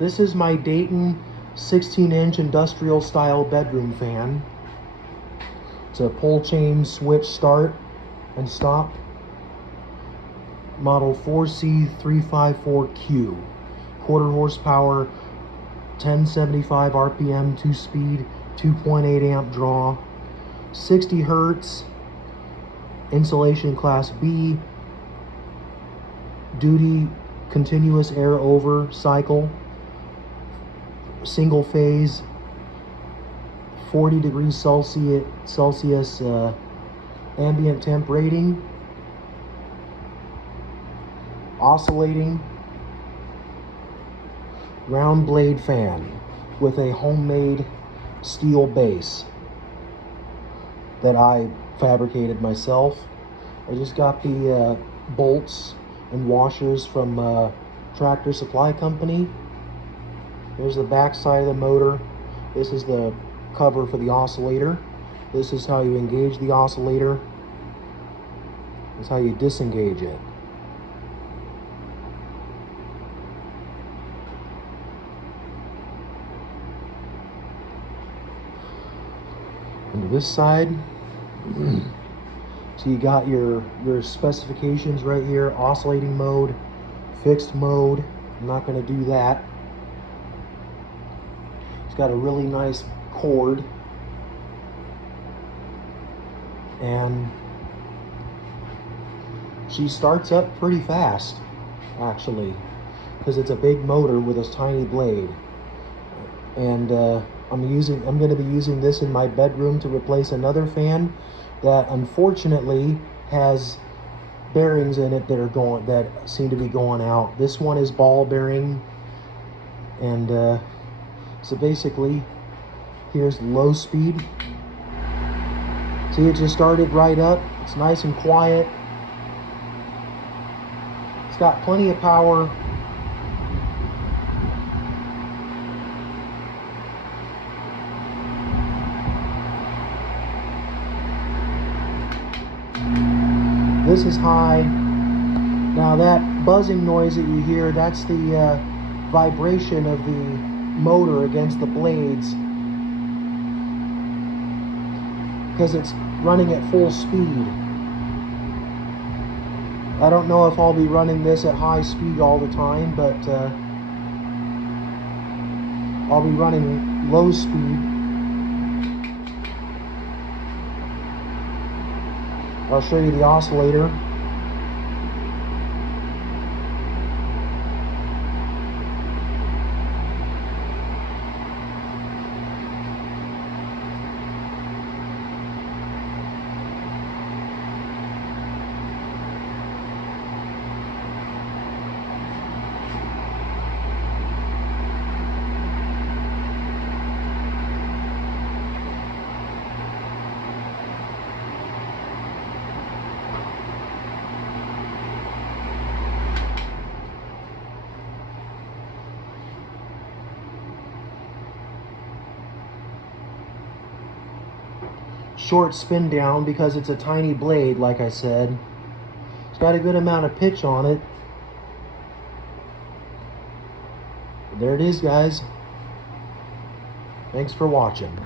This is my Dayton 16-inch industrial style bedroom fan. It's a pull chain switch start and stop. Model 4C354Q. Quarter horsepower, 1075 RPM, 2-speed, 2.8 amp draw, 60 hertz, insulation class B, duty continuous air over cycle, single phase, 40 degrees Celsius ambient temp rating, oscillating, round blade fan with a homemade steel base that I fabricated myself. I just got the bolts and washers from Tractor Supply Company. Here's the back side of the motor. This is the cover for the oscillator. This is how you engage the oscillator. This is how you disengage it. And to this side, so you got your specifications right here: oscillating mode, fixed mode. I'm not going to do that. It's got a really nice cord, and she starts up pretty fast, actually, because it's a big motor with a tiny blade. And I'm going to be using this in my bedroom to replace another fan that unfortunately has bearings in it that seem to be going out. This one is ball bearing, and so basically, here's low speed. See, it just started right up. It's nice and quiet. It's got plenty of power. This is high. Now that buzzing noise that you hear, that's the vibration of the motor against the blades, because it's running at full speed. I don't know if I'll be running this at high speed all the time, but I'll be running low speed. I'll show you the oscillator. Short spin down because it's a tiny blade, like I said. It's got a good amount of pitch on it. There it is, guys. Thanks for watching.